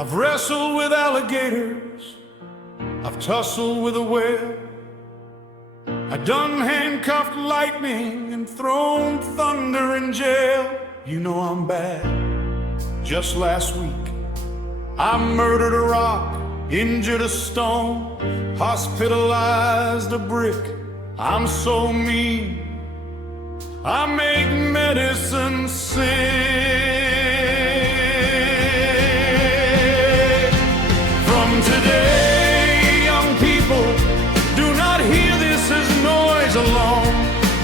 I've wrestled with alligators, I've tussled with a whale, I done handcuffed lightning and thrown thunder in jail. You know I'm bad. Just last week I murdered a rock, injured a stone, hospitalized a brick. I'm so mean, I make medicine sick. From today, young people, do not hear this as noise alone.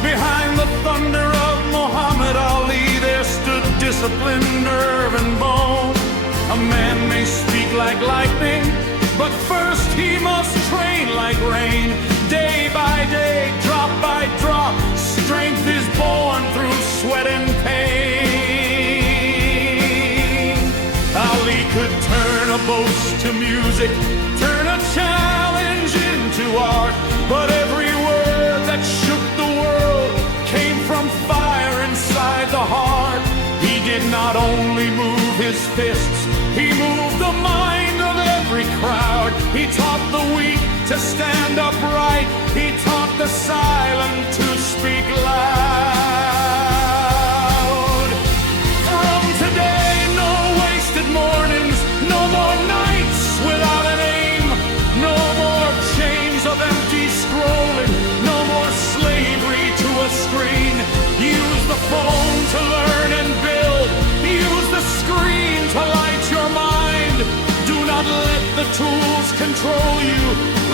Behind the thunder of Muhammad Ali, there stood discipline, nerve, and bone. A man may speak like lightning, but first he must train like rain. Day by day, drop by drop, strength is born through sweat and pain. Ali could turn a boast to music, turn a challenge into art, but every word that shook the world came from fire inside the heart. He did not only move his fists, he moved the mind of every crowd. He taught the weak to stand upright, he taught the silent to speak loud. From today, no wasted mornings, no more nights without an aim, no more chains of empty scrolling, no more slavery to a screen. Use the phone to learn and build, use the screen to light your mind. Do not let the tools control you,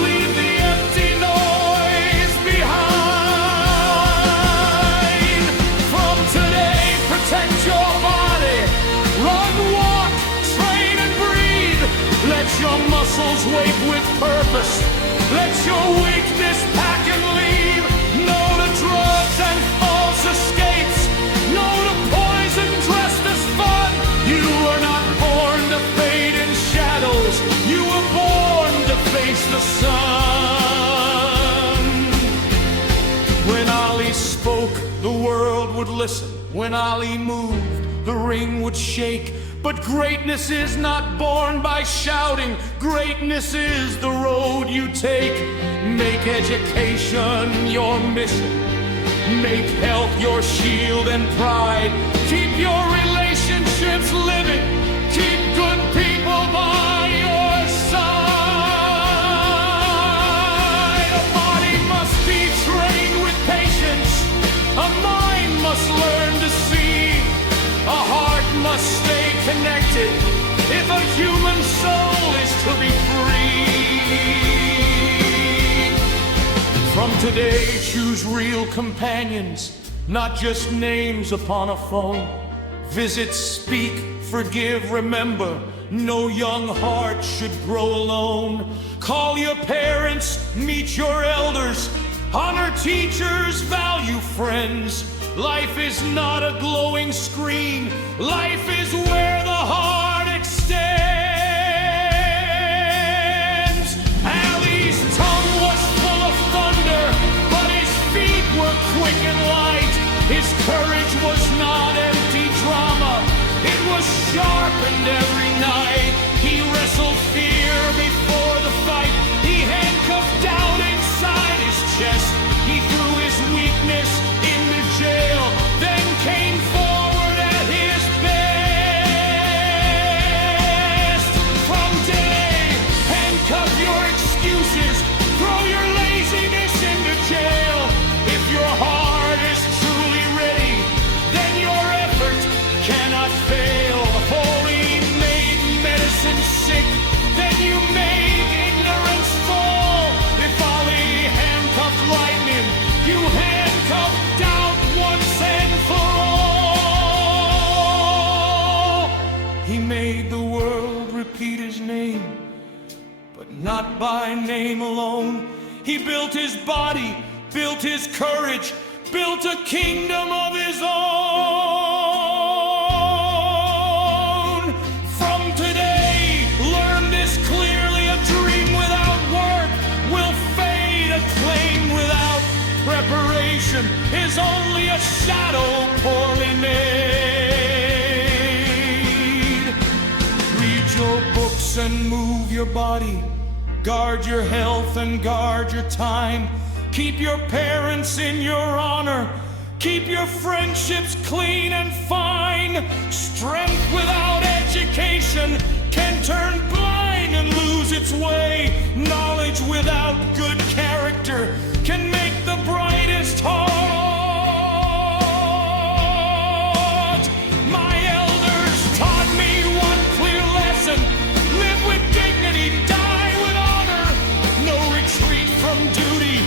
leave the empty noise behind. From today, protect your body, run, walk, train and breathe. Let your muscles wake with purpose, let your weakness pack and leave. No to drugs and false escapes, no to poison dressed as fun. You were not born to fade in shadows, you were born to face the sun. When Ali spoke, the world would listen. When Ali moved, the ring would shake. But greatness is not born by shouting, greatness is the road you take. Make education your mission, make health your shield and pride. Keep your relationships living, keep good people by your side. A body must be trained with patience, a mind must learn to see, a heart must stay connected if a human soul is to be free. From today, choose real companions, not just names upon a phone. Visit, speak, forgive, remember, no young heart should grow alone. Call your parents, meet your elders, honor teachers, value friends. Life is not a glowing screen, life is where the heart extends. Ali's tongue was full of thunder, but his feet were quick and light. His courage was not empty drama, it was sharpened every night. He wrestled fear before the fight, he handcuffed doubt inside his chest. He threw his weakness into jail, then came forward at his best. From today, handcuff your excuses, throw your laziness into jail. If your heart is truly ready, then your effort cannot fail. Holy made medicine sick, then you make ignorance fall. If Ali handcuffed lightning, you handcuff doubt once and for all. He made the world repeat his name, but not by name alone. He built his body, built his courage, built a kingdom of his own. From today, learn this clearly, a dream without work will fade, a claim without preparation is only a shadow poorly made. Read your books close and move your body. Guard your health and guard your time. Keep your parents in your honor. Keep your friendships clean and fine. Strength without education can turn blind and lose its way. Knowledge without good character can make the brightest heart. My elders taught me one clear lesson: live with dignity, die with honor. No retreat from duty,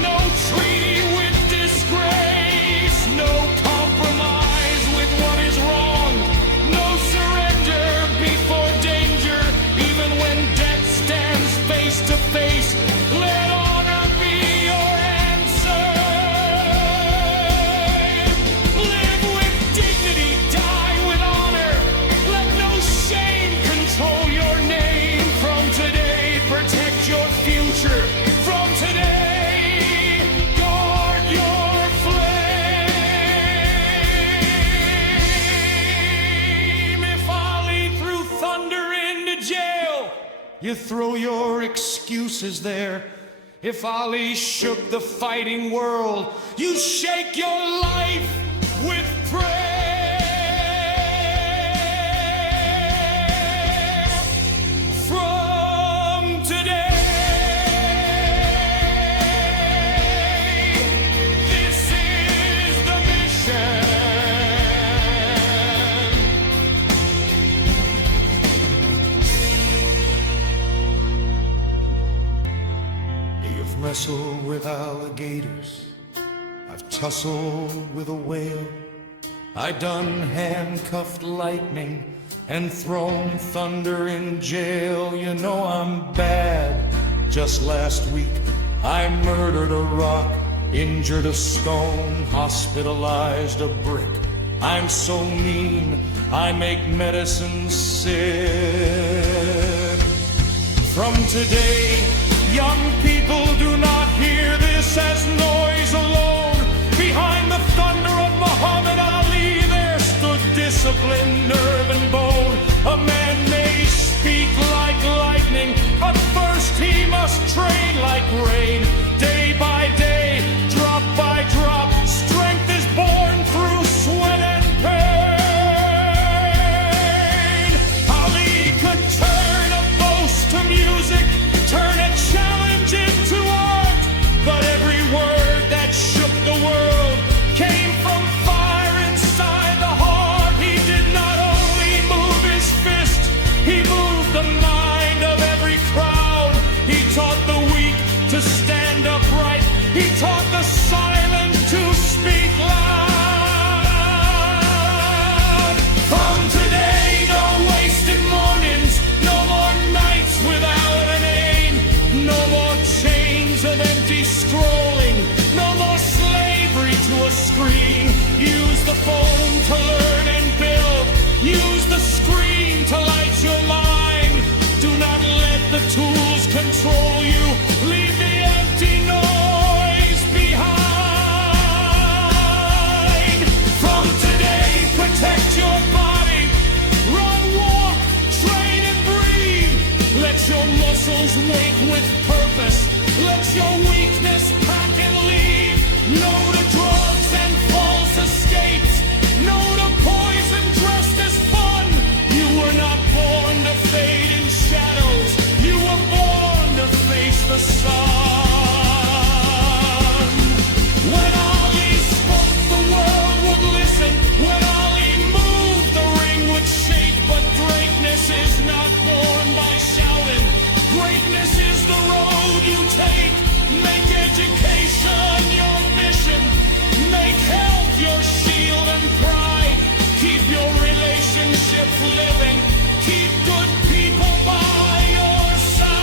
no treaty with disgrace, no compromise with what is wrong, no surrender before danger, even when death stands face to face. Let honor be your answer. Live with dignity, die with honor. Let no shame control your name. From today, protect your future. From today, guard your flame. If Ali threw thunder into jail, you throw your excuses there. If Ali shook the fighting world, you shake your life with prayer. From today, this is the mission. You've wrestled with alligators, I've tussled with a whale. I done handcuffed lightning and thrown thunder in jail. You know I'm bad. Just last week I murdered a rock, injured a stone, hospitalized a brick. I'm so mean, I make medicine sick. From today, young people, do not hear this as noise alone. Behind the thunder of Muhammad Ali, there stood discipline, nerve and bone. A man may speak like lightning, but first he must train like rain. Day by day, drop by drop, strength is born through sweat and pain. Ali could turn a boast to music, turn a challenge into art, but every word that shook the world came from fire inside the heart. He did not only move his fist, he moved the mind of every crowd. He taught the weak to stand upright, he taught the silent to speak loud. From today, no wasted mornings, no more nights without an aim, no more chains of empty scrolling, no more slavery to a screen. Use the phone to learn and build, use the screen to light your mind. Do not let the tools control you, leave the empty noise behind. From today, protect your body, run, walk, train and breathe. Let your muscles wake with purpose, let your weakness pack and leave. No to drugs and false escapes, no to poison dressed as fun. You were not born to fade in shadows, you were born to face the sun. When Ali spoke, the world would listen. When Ali moved, the ring would shake. But greatness is not born by shouting, greatness is the road you take. Make education your mission, make health your shield and pride. Keep your relationship living, keep good people by your side.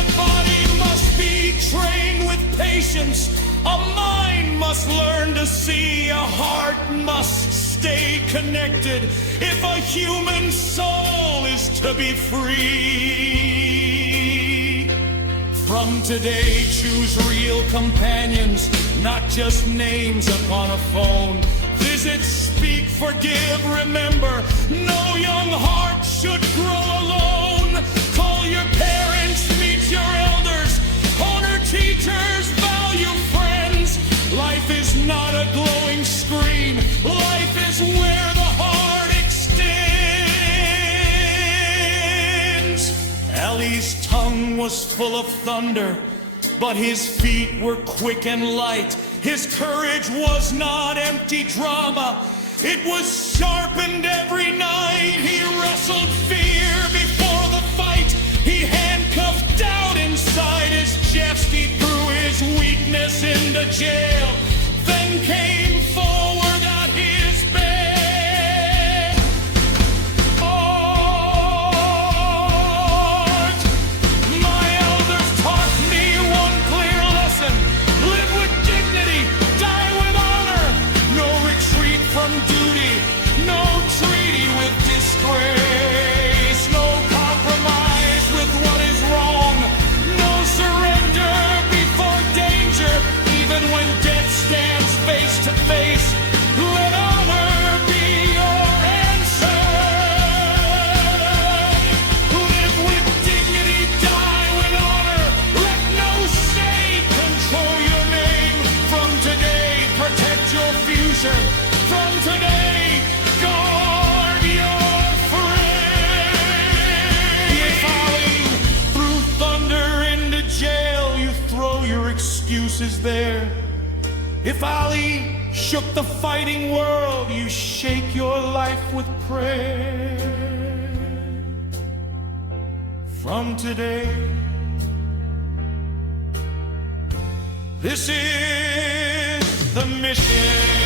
A body must be trained with patience, a mind must learn to see, a heart must stay connected if a human soul is to be free. From today, choose real companions, not just names upon a phone. Visit speak, forgive, remember, no young heart should grow alone. Call your parents, meet your elders, honor teachers, value friends. Life is not a glowing screen. Life is where the heart extends. Ali's tongue was full of thunder, but his feet were quick and light. His courage was not empty drama. It was sharpened every night. He wrestled fear before the fight. He handcuffed doubt inside his chest. He threw his weakness into jail, then came forward at his best. My elders taught me one clear lesson: live with dignity, die with honor. No retreat from duty, no treaty with disgrace, no compromise with what is wrong, no surrender before danger, even when death stands face to face. Let honor be your answer. Live with dignity, die with honor. Let no shame control your name. From today, protect your future. From today, guard your frame. If Ali threw thunder into jail, you throw your excuses there. If Ali shook the fighting world, you shake your life with prayer. From today, this is the mission.